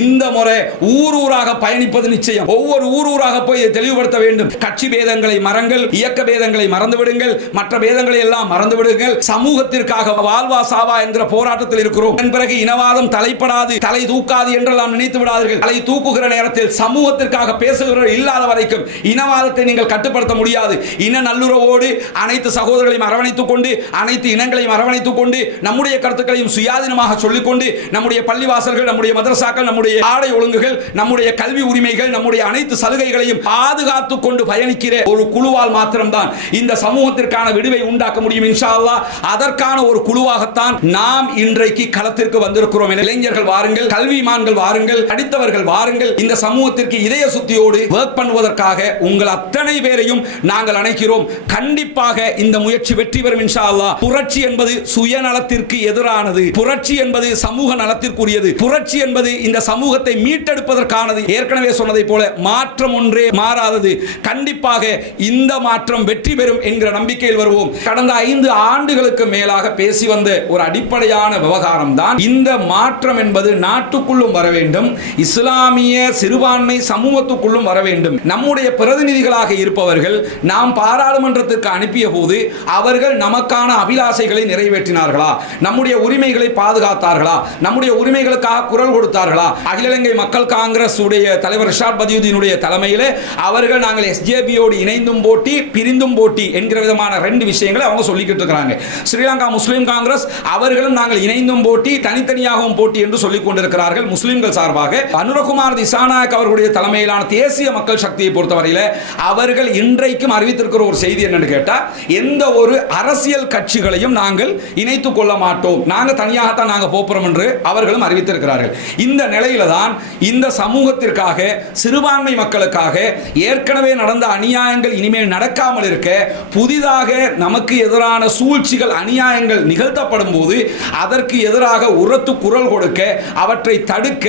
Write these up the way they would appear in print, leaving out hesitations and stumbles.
இந்த முறை ஊராக பயணிப்பது நிச்சயம். ஒவ்வொரு ஊராக போய் தெளிவுபடுத்த வேண்டும். கட்சி பேதங்களை மறங்கள், இயக்க பேதங்களை மறந்து விடுங்கள், மற்ற பேதங்களை எல்லாம் மறந்து விடுங்கள். சமூகத்திற்காக வாழ்வா சாவா என்கிற போராட்டத்தில் இருக்கிறோம். அதன் பிறகு இனவாதம் தலைப்படாது, தலை தூக்காது என்றெல்லாம் நினைத்து விடாதீர்கள். தலை தூக்குகிற நேரத்தில் சமூகத்திற்காக பேசுகிறவர்கள் இல்லாத வரைக்கும் இனவாதத்தை நீங்கள் கட்டுப்படுத்த முடியாது. இன நல்லுறவோடு அனைத்து சகோதரர்களையும் அரவணைத்துக் கொண்டு, அனைத்து இனங்களையும் அரவணைத்துக் கொண்டு, நம்முடைய கருத்துக்களையும் சுயாதீனமாக சொல்லிக்கொண்டு, நம்முடைய பள்ளிவாசல்கள், நம்முடைய மதரசாக்கள், நம்முடைய ஆடை ஒழுங்குகள், நம்முடைய கல்வி உரிமைகள், நம்முடைய அனைத்து சலுகைகளையும் பாதுகாத்துக் கொண்டு பயணிக்கிற ஒரு குழுவால் மாத்திரம்தான் இந்த சமூகத்திற்கான விடுவை உண்டாக்க முடியும் இன்ஷா அல்லாஹ். அதற்கான ஒரு குழுவாகத்தான் நாம் இன்றைக்கு களத்திற்கு வந்திருக்கிறோம். இளைஞர்கள் வாருங்கள், கல்விமான்கள் வாருங்கள், படித்தவர்கள் வாருங்கள். இந்த சமூகத்திற்கு இதய சுத்தியோடு வொர்க் பண்ணுவதற்காக உங்கள் அத்தனை பேரையும் நாங்கள் அழைக்கிறோம். கண்டிப்பாக இந்த முயற்சி வெற்றி பெறும் இன்ஷா அல்லாஹ். புரட்சி என்பது சுயநலத்திற்கு எதிரானது. புரட்சி என்பது சமூக நலத்திற்குரியது. புரட்சி என்பது இந்த சமூகத்தை மீட்டெடுப்பதற்கானது. ஏற்கனவே சொன்னதை போல மாற்றம் ஒன்றே மாறாதது. கண்டிப்பாக இந்த மாற்றம் வெற்றி பெறும் என்கிற நம்பிக்கையில் வருவோம். கடந்த 5 ஆண்டுகளுக்கு மேலாக பேசி வந்த ஒரு அடிப்படையான விவகாரம் தான் இந்த மாற்றம் என்பது நாட்டுக்குள்ளும் வர வேண்டும், இஸ்லாமிய சிறுபான்மை சமூகத்துக்குள்ளும் வர வேண்டும். நம்முடைய பிரதிநிதிகளாக இருப்பவர்கள் நாம் பாராளுமன்றத்திற்கு அனுப்பிய போது அவர்கள் நமக்கான அபிலாசைகளை நிறைவேற்றினார்களா? நம்முடைய உரிமைகளை பாதுகாத்தார்களா? நம்முடைய உரிமைகளுக்காக குரல் கொடுத்தார்களா? அகில இலங்கை மக்கள் காங்கிரஸ் உடைய தலைவர் ரிஷாட் பதியுதீனுடைய தலைமையில் அவர்கள் நாங்கள் எஸ்ஜேபியோடு இணைந்தும் போட்டி பிரிந்தும் போட்டி என்கிற விதமான 2 விஷயங்களை அவங்க சொல்லிக்கிட்டு இருக்கிறாங்க. ஸ்ரீலங்கா முஸ்லிம் காங்கிரஸ் அவர்களும் நாங்கள் இணைந்தும் போட்டி தனித்தனியாகவும் போட்டி என்று சொல்லிக் கொண்டிருக்கிறார்கள். முஸ்லிம்கள் சார்பாக அனுரகுமார் திசாநாயக் அவர்களுடைய தலைமையிலான தேசிய மக்கள் சக்தியை பொறுத்தவரையில் அவர்கள் இன்றைக்கும் அறிவித்திருக்கிற ஒரு செய்தி என்னன்னு கேட்டா, எந்த ஒரு அரசியல் கட்சிகளையும் நாங்கள் இணைத்துக் கொள்ள மாட்டோம், நாங்கள் தனியாகத்தான் நாங்கள் போகிறோம் என்று அவர்களும் அறிவித்திருக்கிறார்கள். இந்த நிலையில தான் இந்த சமூகத்திற்காக, சிறுபான்மை மக்களுக்காக ஏற்கனவே நடந்த அநியாயங்கள் இனிமேல் நடக்காமல் இருக்க, புதிதாக நமக்கு எதிரான சூழ்ச்சிகள் அநியாயங்கள் நிகழ்த்தப்படும் போது அதற்கு எதிராக உரத்து குரல் கொடுக்க, அவற்றை தடுக்க,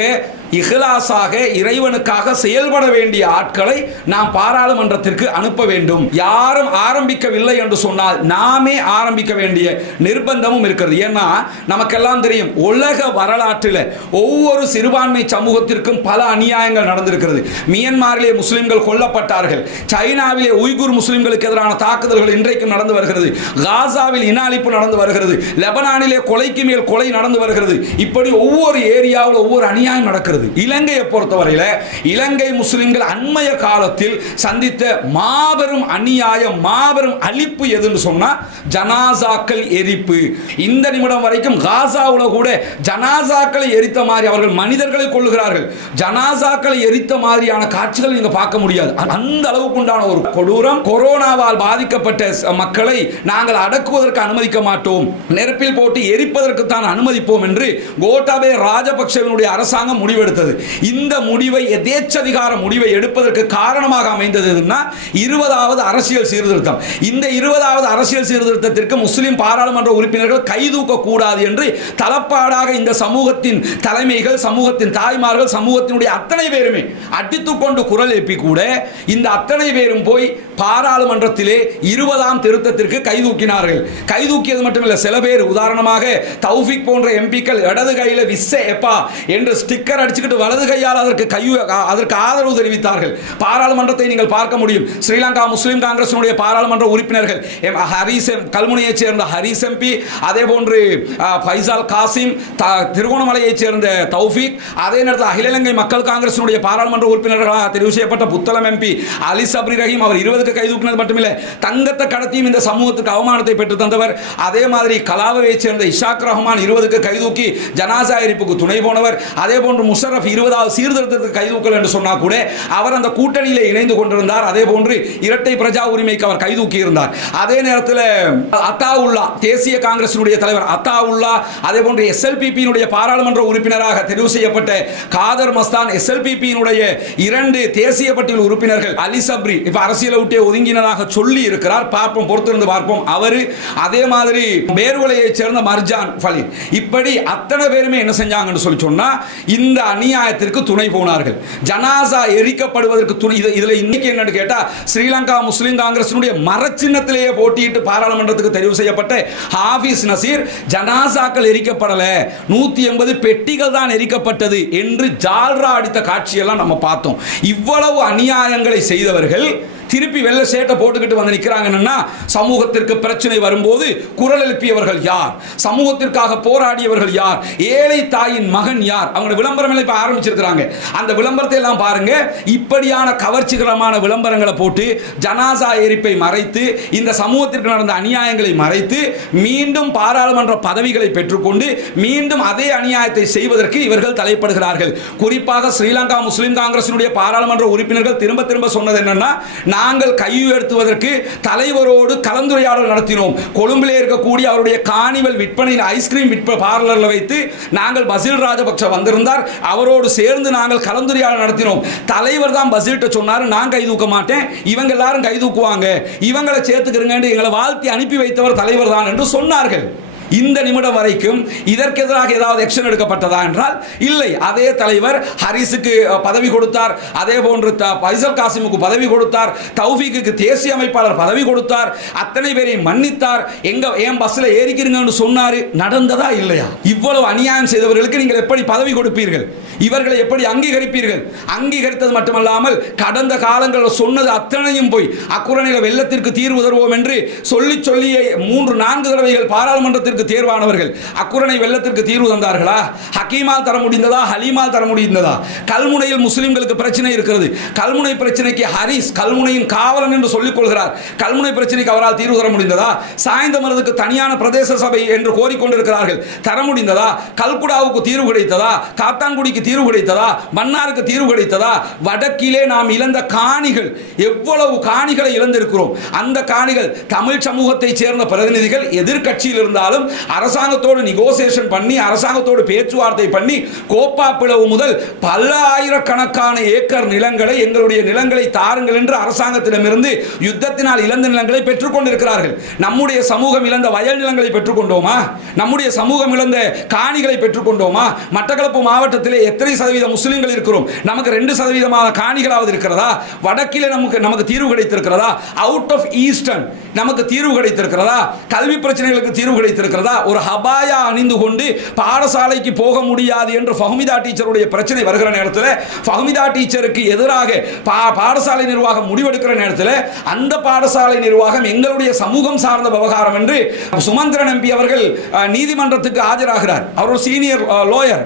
இஹ்லாஸாக இறைவனுக்காக செயல்பட வேண்டிய ஆட்களை நாம் பாராளுமன்றத்திற்கு அனுப்ப வேண்டும். யாரும் ஆரம்பிக்கவில்லை என்று சொன்னால் நாமே ஆரம்பிக்க வேண்டிய நிர்பந்தமும் இருக்கிறது. ஏன்னா நமக்கெல்லாம் தெரியும், உலக வரலாற்றில் ஒவ்வொரு சிறுபான்மை சமூகத்திற்கும் பல அநியாயங்கள் நடந்திருக்கிறது. மியன்மாரிலே முஸ்லிம்கள் கொல்லப்பட்டார்கள். சைனாவிலே உய்குர் முஸ்லிம்களுக்கு எதிரான தாக்குதல்கள் இன்றைக்கும் நடந்து வருகிறது. காசாவில் இன அழிப்பு நடந்து வருகிறது. லெபனானிலே கொலைக்கு மேல் கொலை நடந்து வருகிறது. இப்படி ஒவ்வொரு ஏரியாவில் ஒவ்வொரு அநியாயம் நடக்கிறது. இலங்கையை பொறுத்தவரையில் இலங்கை முஸ்லிம்கள் அண்மைய காலத்தில் சந்தித்த மாபெரும் அநியாயம், மாபெரும் அழிப்பு எதுன்னு சொன்னா ஜனாசாக்கள் எரிப்பு. இந்த நிமிடம் வரைக்கும் காசாவுல கூட ஜனாசாக்களை எரித்த மாதிரி அவர்கள் மனிதர்களை கொள்ளுகிறார்கள். ஜனாசாக்களை எரித்த மாதிரியான காட்சிகள் நீங்க பார்க்க முடியாது. அந்த அளவுக்கு உண்டான ஒரு கொடூரம். கொரோனாவால் பாதிக்கப்பட்ட மக்களை நாங்கள் அடக்குவதற்கு அனுமதிக்க மாட்டோம், நெருப்பில் போட்டு எரிப்பதற்கு தான் அனுமதிப்போம் என்று கோட்டாபய ராஜபக்சவினுடைய அரசாங்கம் முடிவெடுத்தது. இந்த முடிவை, எதேச்சதிகார முடிவை எடுப்பதற்கு காரணமாக அமைந்தது 20வது அரசியல் சீர்திருத்தம். இந்த 20வது அரசியல் சீர்திருத்தத்திற்கு முஸ்லிம் பாராளுமன்ற உறுப்பினர்கள் கைதூக்க கூடாது என்று தலப்பாடாக இந்த சமூகத்தின் தலைமைகள், சமூகத்தின் தாய்மார்கள், சமூகத்தினுடைய அத்தனை பேருமே அடித்துக்கொண்டு குரல் எழுப்பி கூட இந்த அத்தனை பேரும் போய் பாராளுமன்றத்திலே 20ஆம் திருத்தத்திற்கு கைதூக்கினார்கள். கைதூக்கியது மட்டுமில்லை, சில பேர் உதாரணமாக தௌஃபிக் போன்ற எம்பிக்கள் இடது கையில் விஸ்ஸே எப்பா என்று ஸ்டிக்கர் அடிச்சுக்கிட்டு வலது கையால் அதற்கு ஆதரவு தெரிவித்தார்கள். பாராளுமன்றத்தை நீங்கள் பார்க்க முடியும். ஸ்ரீலங்கா முஸ்லிம் காங்கிரசினுடைய பாராளுமன்ற உறுப்பினர்கள் கல்முனையைச் சேர்ந்த ஹரிஸ் எம்பி, அதே போன்று ஃபைசால் காசிம், திருகோணமலையைச் சேர்ந்த தௌஃபிக், அதே நேரத்தில் அகில இலங்கை மக்கள் காங்கிரசினுடைய பாராளுமன்ற உறுப்பினர்களாக தெரிவு செய்யப்பட்ட புத்தளம் எம்பி அலி சப்ரி ரஹீம், அவர் 20க்கு கைதூக்கினது மட்டுமில்லை, தங்கத்தை கடத்தியும் இந்த சமூகத்துக்கு அவமானத்தை பெற்று தந்தவர். அதே மாதிரி கலாவைச் சேர்ந்த இஷாக் ரஹ்மான் 20க்கு கைதூக்கி ஜனாசா எரிப்புக்கு துணை போனவர். அதே போன்று முஷரப் 20வது சீர்திருத்தத்துக்கு கைதூக்கல் என்று சொன்னா கூட அவர் அந்த கூட்டணியிலே இணைந்து கொண்டிருந்தார். அதே போன்று இரட்டை பிரஜா உரிமைக்கு அவர் கைதூக்கி இருந்தார். அதே நேரத்தில் அத்தாவுல்லா, தேசிய காங்கிரசினுடைய தலைவர் அத்தாவுல்லா, அதே போன்று எஸ்எல்பிபியினுடைய பாராளுமன்ற உறுப்பினராக தெரிவு செய்யப்பட்ட காதர் மஸ்தான், எஸ்எல்பிபியினுடைய 2 தேசிய பட்டியல் உறுப்பினர்கள் அலி சப்ரி, இப்ப அரசியலை விட்டு விட்டே ஒதுங்கினதாக சொல்லி இருக்கிறார். பார்ப்போம், பொறுத்திருந்து பார்ப்போம். அவரு அதே மாதிரி பேர்வலையைச் சேர்ந்த மர்ஜான் ஃபலீல், இப்படி அத்தனை பேருமே என்ன செஞ்சாங்கன்னு சொல்லி சொன்னா இந்த அநியாயத்திற்கு துணை போனார்கள். ஜனாசா எரிக்கப்படுவதற்கு துணை. இதுல இன்னைக்கு என்னன்னு கேட்டா, ஸ்ரீலங்கா முஸ்லிம் காங்கிரசினுடைய மரச்சின்னத்திலேயே போட்டியிட்டு பாராளுமன்றத்துக்கு தெரிவு செய்யப்பட்ட ஹாஃபிஸ் நசீர் ஜனாசாக்கள் எரிக்கப்படல, 180 பெட்டிகள் தான் எரிக்கப்பட்டது என்று ஜால்ரா அடித்த காட்சியெல்லாம் நம்ம பார்த்தோம். இவ்வளவு அநியாயங்களை செய்தவர்கள் திருப்பி வெள்ள சேட்டை போட்டுக்கிட்டு வந்து நிற்கிறாங்கன்னா, சமூகத்திற்கு பிரச்சனை வரும்போது குரல் எழுப்பியவர்கள் யார், சமூகத்திற்காக போராடியவர்கள் யார், ஏழை தாயின் மகன் யார், அவங்க விளம்பரம் எல்லாம் இப்ப ஆரம்பிச்சிருக்கிறாங்க. அந்த விளம்பரத்தை எல்லாம் பாருங்க. இப்படியான கவர்ச்சிகரமான விளம்பரங்களை போட்டு ஜனாசா எரிப்பை மறைத்து, இந்த சமூகத்திற்கு நடந்த அநியாயங்களை மறைத்து, மீண்டும் பாராளுமன்ற பதவிகளை பெற்றுக்கொண்டு மீண்டும் அதே அநியாயத்தை செய்வதற்கு இவர்கள் தலைப்படுகிறார்கள். குறிப்பாக ஸ்ரீலங்கா முஸ்லிம் காங்கிரசினுடைய பாராளுமன்ற உறுப்பினர்கள் திரும்ப திரும்ப சொன்னது என்னன்னா, நாங்கள் கையுயர்த்துவதற்கு தலைவரோடு கலந்துரையாடல் நடத்தினோம். கொழும்பிலே இருக்கக்கூடிய அவருடைய காணிவல் விற்பனை ஐஸ்கிரீம் பார்லரில் வைத்து நாங்கள் பசில் ராஜபக்ஷ வந்திருந்தார், அவரோடு சேர்ந்து நாங்கள் கலந்துரையாடல் நடத்தினோம். தலைவர் தான் பசில்கிட்ட சொன்னார், நான் கை தூக்க மாட்டேன், இவங்க எல்லாரும் கை தூக்குவாங்க, இவங்களை சேர்த்துக்கிறங்க, எங்களை வாழ்த்தி அனுப்பி வைத்தவர் தலைவர் தான் என்று சொன்னார்கள். இந்த நிமிடம் வரைக்கும் இதற்கு எதிராக ஏதாவது ஆக்ஷன் எடுக்கப்பட்டதா என்றால் இல்லை. அதே தலைவர் ஹரிஸுக்கு பதவி கொடுத்தார், அதே போன்று ஃபைசல் காசிமுக்கு பதவி கொடுத்தார், தௌஃபீக்கு தேசிய அமைப்பாளர் பதவி கொடுத்தார், அத்தனை பேரையும் மன்னித்தார், ஏன் பஸ்ல ஏறிக்கிறீங்கன்னு சொன்னாரு. நடந்ததா இல்லையா? இவ்வளவு அநியாயம் செய்தவர்களுக்கு நீங்கள் எப்படி பதவி கொடுப்பீர்கள்? இவர்களை எப்படி அங்கீகரிப்பீர்கள்? அங்கீகரித்தது மட்டுமல்லாமல் கடந்த காலங்களில் சொன்னது அத்தனையும் போய் அக்குரணையில் வெள்ளத்திற்கு தீர்வு தருவோம் என்று சொல்லி 3-4 தடவைகள் பாராளுமன்றத்திற்கு தேர்வானவர்கள் அக்குரணை வெள்ளத்திற்கு தீர்வு தந்தார்களா? ஹக்கீமால் தர முடிந்ததா? ஹலீமால் தர முடிந்ததா? கல்முனையில் முஸ்லிம்களுக்கு பிரச்சனை இருக்கிறது. கல்முனை பிரச்சனைக்கு ஹரிஸ் கல்முனையின் காவலன் என்று சொல்லிக் கொள்கிறார். கல்முனை பிரச்சனைக்கு அவரால் தீர்வு தர முடிந்ததா? சாய்ந்தமருதுக்கு தனியான பிரதேச சபை என்று கோரிக்கொண்டிருக்கிறார்கள், தர முடிந்ததா? கல்குடாவுக்கு தீர்வு கிடைத்ததா? காத்தான்குடிக்கு தீர்வு கிடைத்ததா? மன்னாருக்கு தீர்வு கிடைத்ததா? வடக்கிலே நாம் இழந்த காணிகள், எவ்வளவு காணிகளை இழந்திருக்கிறோம். அந்த காணிகள் தமிழ் சமூகத்தை சேர்ந்த பிரதிநிதிகள் எதிர்க்கட்சியில் இருந்தாலும் அரசாங்கத்தோடு நெகோசியேஷன் பண்ணி, அரசாங்கத்தோடு பேச்சுவார்த்தை பண்ணி, கோப்பா பிளவு முதல் பல ஆயிரக்கணக்கான ஏக்கர் நிலங்களை, எங்களுடைய நிலங்களை தாருங்கள் என்று அரசாங்கத்திடமிருந்து யுத்தத்தினால் இழந்த நிலங்களை பெற்றுக் கொண்டிருக்கிறார்கள். நம்முடைய சமூகம் இழந்த வயல் நிலங்களை பெற்றுக்கொண்டோமா? நம்முடைய சமூகம் இழந்த காணிகளை பெற்றுக்கொண்டோமா? மட்டக்களப்பு மாவட்டத்திலே எத்தனை சதவீத முஸ்லிம்கள் இருக்கிறோம்? நமக்கு 2% காணிகளாவது இருக்கிறதா? வடக்கிலே நமக்கு தீர்வு கிடைத்திருக்கிறதா? அவுட் ஆஃப் ஈஸ்டர்ன் நமக்கு தீர்வு கிடைத்திருக்கிறதா? கல்வி பிரச்சனைகளுக்கு தீர்வு கிடைத்திருக்கிறதா? ஒரு ஹபாயா அணிந்து கொண்டு பாடசாலைக்கு போக முடியாது என்று ஃபஹ்மிதா டீச்சருடைய பிரச்சனை வருகிற நேரத்தில், ஃபஹ்மிதா டீச்சருக்கு எதிராக பாடசாலை நிர்வாகம் முடிவெடுக்கிற நேரத்தில், அந்த பாடசாலை நிர்வாகம் எங்களுடைய சமூகம் சார்ந்த விவகாரம் என்று சுமந்திரன் எம்பி அவர்கள் நீதிமன்றத்துக்கு ஆஜராகிறார். அவர் ஒரு சீனியர் லாயர்,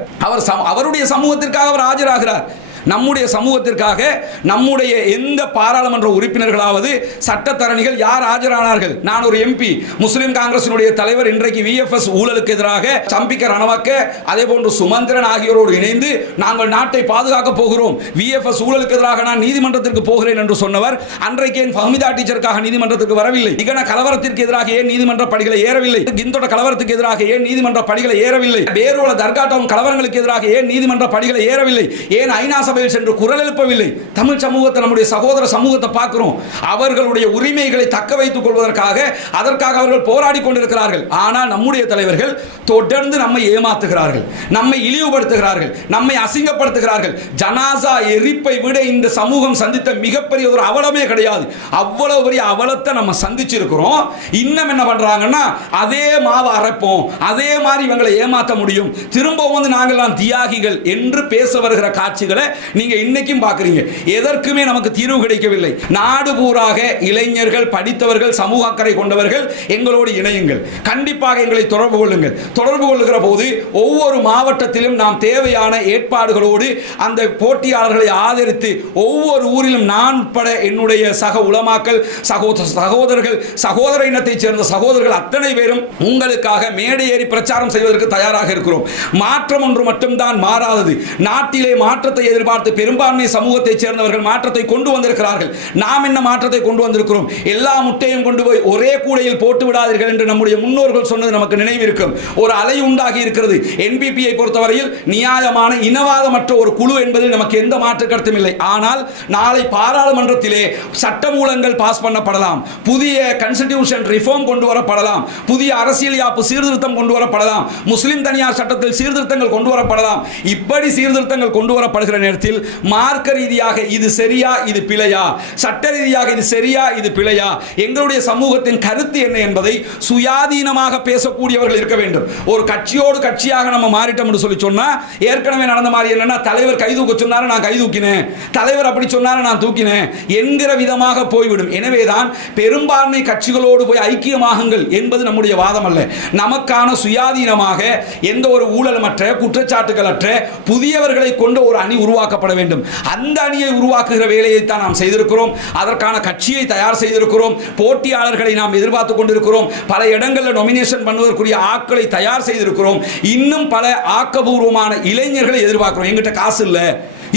அவருடைய சமூகத்திற்காக அவர் ஆஜராகிறார். நம்முடைய சமூகத்திற்காக நம்முடைய எந்த பாராளுமன்ற உறுப்பினர்களாவது சட்டத்தரணிகள் யார் ஆஜரானார்கள்? நான் ஒரு எம்பி, முஸ்லிம் காங்கிரசினுடைய தலைவர், இன்றைக்கு விஎஃப்எஸ் ஊழலுக்கு எதிராக சம்பிக்க ரணவக்க, அதே போன்று சுமந்திரன் ஆகியோரோடு இணைந்து நாங்கள் நாட்டை பாதுகாக்க போகிறோம், விஎஃப்எஸ் ஊழலுக்கு எதிராக நான் நீதிமன்றத்திற்கு போகிறேன் என்று சொன்னவர் அன்றைக்கு ஏன் ஃபஹ்மிதா டீச்சருக்காக நீதிமன்றத்துக்கு வரவில்லை? இகன கலவரத்திற்கு எதிராக ஏன் நீதிமன்ற படிகளை ஏறவில்லை? கிந்தோட கலவரத்துக்கு எதிராக ஏன் நீதிமன்ற படிகளை ஏறவில்லை? பேரோல தர்காட்டம் கலவரங்களுக்கு எதிராக ஏன் நீதிமன்ற படிகளை ஏறவில்லை? ஏன் ஐநா சபையில் சென்று குரல் எழுப்பவில்லை? தமிழ் சமூகத்தை, நம்முடைய சகோதர சமூகத்தை பார்க்கிறோம். அவர்களுடைய உரிமைகளை தக்க வைத்துக் கொள்வதற்காக அதற்காக அவர்கள் போராடி கொண்டிருக்கிறார்கள். ஆனால் நம்முடைய தலைவர்கள் தொடர்ந்து நம்மை ஏமாத்துகிறார்கள், நம்மை இழிவுபடுத்துகிறார்கள், நம்மை அசிங்கப்படுத்துகிறார்கள். ஜனாசா எரிப்பை விட இந்த சமூகம் சந்தித்த மிகப்பெரிய ஒரு அவலமே கிடையாது. அவ்வளவு பெரிய அவலத்தை நம்ம சந்திச்சிருக்கிறோம். இன்னும் என்ன பண்றாங்கன்னா, அதே மாவை அரைப்போம், அதே மாதிரி இவங்களை ஏமாற்ற முடியும், திரும்ப வந்து நாங்கள்லாம் தியாகிகள் என்று பேச வருகிற காட்சிகளை நீங்க இன்னைக்கும் பார்க்கிறீங்க. எதற்குமே நமக்கு தீர்வு கிடைக்கவில்லை. நாடு பூராக இளைஞர்கள், படித்தவர்கள், சமூக அக்கறை கொண்டவர்கள் எங்களோடு இணையுங்கள். கண்டிப்பாக எங்களை தொடர்பு கொள்ளுங்கள். தொடர்பு கொள்ளுகிற போது ஒவ்வொரு மாவட்டத்திலும் நாம் தேவையான ஏற்பாடுகளோடு அந்த போட்டியாளர்களை ஆதரித்து, ஒவ்வொரு ஊரிலும் நான் உட்பட என்னுடைய சக உலமாக்கள், சகோதரர்கள், சகோதர இனத்தைச் சேர்ந்த சகோதரர்கள் அத்தனை பேரும் உங்களுக்காக மேடை ஏறி பிரச்சாரம் செய்வதற்கு தயாராக இருக்கிறோம். மாற்றம் ஒன்று மட்டும்தான் மாறாதது. நாட்டிலே மாற்றத்தை எதிர்பார்த்து பார்த்து பெரும்பான்மை சமூகத்தைச் சேர்ந்தவர்கள் மாற்றத்தை கொண்டு வந்திருக்கிறார்கள். நாம் என்ன மாற்றத்தை கொண்டு வந்திருக்கிறோம்? எல்லா முட்டையும் கொண்டு போய் ஒரே கூடையில் போட்டு விடாதீர்கள் என்று நம்முடைய முன்னோர்கள் சொன்னது நமக்கு நினைவிருக்கும். ஒரு அலை உண்டாகி இருக்கிறது. என்பிபியை பொறுத்தவரையில் நியாயமான இனவாதமற்ற ஒரு குழு என்பதில் நமக்கு எந்த மாற்று கருத்தும் இல்லை. ஆனால் நாளை பாராளுமன்றத்திலே சட்டமூலங்கள் பாஸ் பண்ணப்படலாம், புதிய கான்ஸ்டிடியூஷன் ரிஃபார்ம் கொண்டு வரப்படலாம், புதிய அரசியல் யாப்பு சீர்திருத்தம் கொண்டு வரப்படலாம், முஸ்லிம் தனியார் சட்டத்தில் சீர்திருத்தங்கள் கொண்டு வரப்படலாம். இப்படி சீர்திருத்தங்கள் கொண்டு வரப்படுகிற நேரத்தில் மார்க்க ரீதியாக இது சரியா இது பிழையா, சட்ட ரீதியாக இது சரியா இது பிழையா, எங்களுடைய சமூகத்தின் கருத்து என்ன என்பதை சுயாதீனமாக பேசக்கூடியவர்கள் இருக்க வேண்டும். ஒரு கட்சியோடு கட்சியாக நம்ம மாறிட்டோம் என்று சொல்லி சொன்னா ஏற்கனவே நடந்த மாதிரி என்னன்னா தலைவர் கை தூக்க சொன்னாரு நான் கை தூக்கினேன், தலைவர் அப்படி சொன்னாரு நான் தூக்கினேன் என்கிற விதமாக போய்விடும். எனவேதான் பெரும்பான்மை கட்சிகளோடு போய் ஐக்கியமாகுங்கள் என்பது நம்முடைய வாதம் அல்ல. நமக்கான சுயாதீனமாக எந்த ஒரு ஊழலமற்ற குற்றச்சாட்டுகளற்ற புதியவர்களை கொண்ட ஒரு அணி உருவாக்கப்பட வேண்டும். அந்த அணியை உருவாக்குகிற வேலையை தான் நாம் செய்திருக்கிறோம். அதற்கான கட்சியை தயார் செய்திருக்கிறோம். போட்டியாளர்களை நாம் எதிர்பார்த்துக் கொண்டிருக்கிறோம். பல இடங்களில் நொமினேஷன் பண்ணுவதற்குரிய ஆட்களை தயார் செய்திருக்கிறோம். இன்னும் பல ஆக்கபூர்வமான இளைஞர்களை எதிர்பார்க்கிறோம். எங்கிட்ட காசு இல்லை,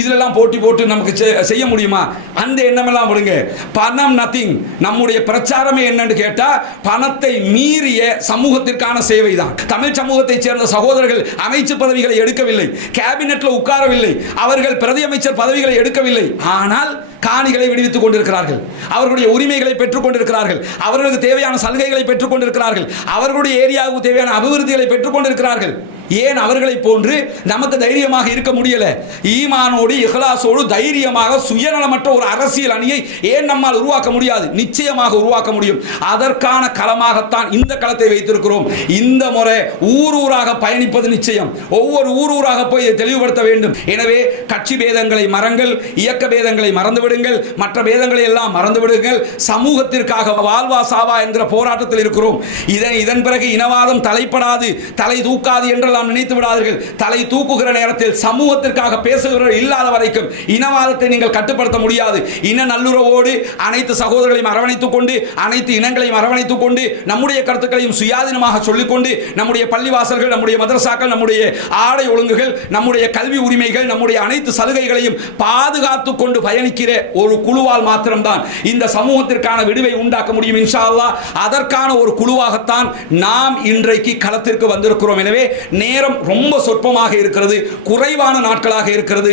இதெல்லாம் போட்டி போட்டு நமக்கு செய்ய முடியுமா? அந்த எண்ணமெல்லாம் விடுங்க. பணம் நத்திங். நம்முடைய பிரச்சாரமே என்னன்னு கேட்டா பணத்தை மீறிய சமூகத்திற்கான சேவை தான். தமிழ் சமூகத்தைச் சேர்ந்த சகோதரர்கள் அமைச்சு பதவிகளை எடுக்கவில்லை, கேபினெட்ல உட்காரவில்லை, அவர்கள் பிரதி அமைச்சர் பதவிகளை எடுக்கவில்லை. ஆனால் காணிகளை விடுவித்துக் கொண்டிருக்கிறார்கள், அவர்களுடைய உரிமைகளை பெற்றுக் கொண்டிருக்கிறார்கள், அவர்களுக்கு தேவையான சலுகைகளை பெற்றுக் கொண்டிருக்கிறார்கள், அவர்களுடைய ஏரியாவுக்கு தேவையான அபிவிருத்திகளை பெற்றுக் கொண்டிருக்கிறார்கள். ஏன் அவர்களை போன்று நமக்கு தைரியமாக இருக்க முடியல? ஈமானோடு இஹ்லாஸோடு தைரியமாக சுயநலமற்ற ஒரு அரசியல் அணியை ஏன் நம்மால் உருவாக்க முடியாது? நிச்சயமாக உருவாக்க முடியும். அதற்கான களமாகத்தான் இந்த களத்தை வைத்திருக்கிறோம். இந்த முறை ஊராக பயணிப்பது நிச்சயம். ஒவ்வொரு ஊராக போய் தெளிவுபடுத்த வேண்டும். எனவே கட்சி பேதங்களை மறங்கள், இயக்க பேதங்களை மறந்துவிடுங்கள், மற்ற பேதங்களை எல்லாம் மறந்துவிடுங்கள். சமூகத்திற்காக வாழ்வா சாவா என்கிற போராட்டத்தில் இருக்கிறோம். இதன் பிறகு இனவாதம் தலைப்படாது, தலை தூக்காது என்றெல்லாம் நினைத்து விடாதீர்கள். தலை தூக்குகிற நேரத்தில் சமூகத்திற்காக பேசுகிறவர்கள் இல்லாத வரைக்கும் இனவாதத்தை நீங்கள் கட்டுப்படுத்த முடியாது. இன நல்லுறவோடு அனைத்து சகோதரர்களையும் அரவணைத்துக் கொண்டு, அனைத்து இனங்களையும் அரவணைத்துக் கொண்டு, நம்முடைய கருத்துக்களையும் சுயாதீனமாக சொல்லிக்கொண்டு, நம்முடைய பள்ளிவாசல்கள், நம்முடைய மதரசாக்கள், நம்முடைய ஆடை ஒழுங்குகள், நம்முடைய கல்வி உரிமைகள், நம்முடைய அனைத்து சலுகைகளையும் பாதுகாத்துக் கொண்டு பயணிக்கிற ஒரு குழுவால் மாத்திரம்தான் இந்த சமூகத்திற்கான விடுவை உண்டாக்க முடியும். இன்ஷா அல்லாஹ் அதற்கான ஒரு குழுவாகத்தான் நாம் இன்றைக்கு களத்திற்கு வந்திருக்கிறோம். எனவே நேரம் ரொம்ப சொற்பமாக இருக்கிறது, குறைவான நாட்களாக இருக்கிறது.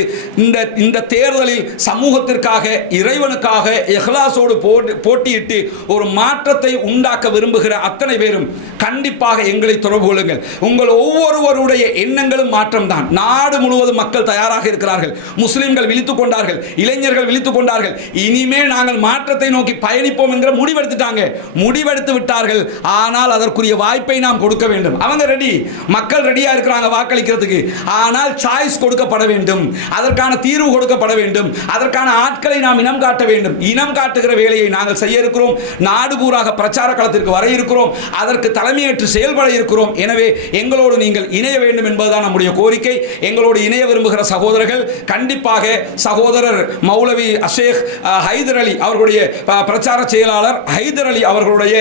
இந்த தேர்தலில் சமூகத்திற்காக, இறைவனுக்காக இஹ்லாஸோடு போட்டியிட்டு ஒரு மாற்றத்தை உண்டாக்க விரும்புகிற அத்தனை பேரும் கண்டிப்பாக எங்களை தொடர்பு கொள்ளுங்கள். உங்கள் ஒவ்வொருவருடைய எண்ணங்களும் மாற்றம் தான். நாடு முழுவதும் மக்கள் தயாராக இருக்கிறார்கள். முஸ்லிம்கள் விழித்துக் கொண்டார்கள், இளைஞர்கள் விழித்துக் கொண்டார்கள். இனிமேல் நாங்கள் மாற்றத்தை நோக்கி பயணிப்போம் என்கிற முடிவெடுத்து விட்டார்கள். ஆனால் அதற்குரிய வாய்ப்பை நாம் கொடுக்க வேண்டும். அவங்க ரெடி, மக்கள் ரெடியா இருக்கிறாங்க வாக்களிக்கிறதுக்கு. ஆனால் சாய்ஸ் கொடுக்கப்பட வேண்டும், அதற்கான தீர்வு கொடுக்கப்பட வேண்டும், அதற்கான ஆட்களை நாம் இனம் காட்ட வேண்டும். இனம் காட்டுகிற வேலையை நாங்கள் செய்ய இருக்கிறோம். நாடு பூராக பிரச்சார களத்திற்கு வர இருக்கிறோம். அதற்கு தலைமையேற்று செயல்பட இருக்கிறோம். எனவே எங்களோடு நீங்கள் இணைய வேண்டும் என்பதுதான் நம்முடைய கோரிக்கை. எங்களோடு இணைய விரும்புகிற சகோதரர்கள் கண்டிப்பாக சகோதரர் மௌலவி ஷேக் ஹைதர் அலி அவர்களுடைய பிரச்சார செயலாளர் ஹைதர் அலி அவர்களுடைய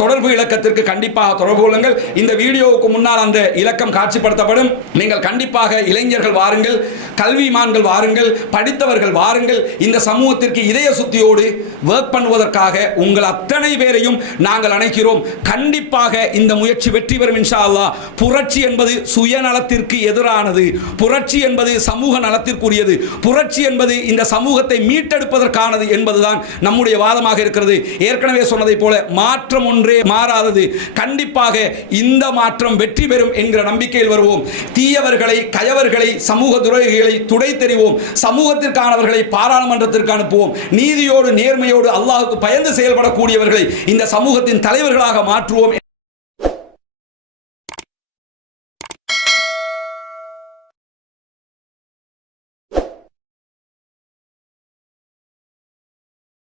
தொடர்பு இலக்கத்திற்கு கண்டிப்பாக தொடர்பு கொள்ளுங்கள். இந்த வீடியோவுக்கு முன்னால் அந்த இலக்கம் காட்சிப்படுத்தப்படும். நீங்கள் கண்டிப்பாக இளைஞர்கள் வாருங்கள், கல்விமான்கள் வாருங்கள், படித்தவர்கள் வாருங்கள். இந்த சமூகத்திற்கு இதய சுத்தியோடு வர்க் பண்ணுவதற்காக உங்கள் அத்தனை பேரையும் நாங்கள் அழைக்கிறோம். கண்டிப்பாக இந்த முயற்சி வெற்றி பெறும் இன்ஷா அல்லாஹ். புரட்சி என்பது சுயநலத்திற்கு எதிரானது, புரட்சி என்பது சமூக நலத்திற்குரியது, புரட்சி என்பது இந்த சமூகத்தை மீட்டெடுப்பதற்கானது என்பதுதான் நம்முடைய வாதமாக இருக்கிறது. ஏற்கனவே சொன்னதை போல மாற்றம் ஒன்றே மாறாதது. கண்டிப்பாக இந்த மாற்றம் வெற்றி பெறும் என்கிற நம்பிக்கையில் வருவோம். தீயவர்களை, கயவர்களை, சமூக துரோகிகளை துடை தெரிவோம். சமூகத்திற்கானவர்களை பாராளுமன்றத்திற்கு அனுப்புவோம். நீதியோடு நேர்மையோடு அல்லாஹ்வுக்கு பயந்து செயல்படக்கூடியவர்களை இந்த சமூகத்தின் தலைவர்களாக மாற்றுவோம்.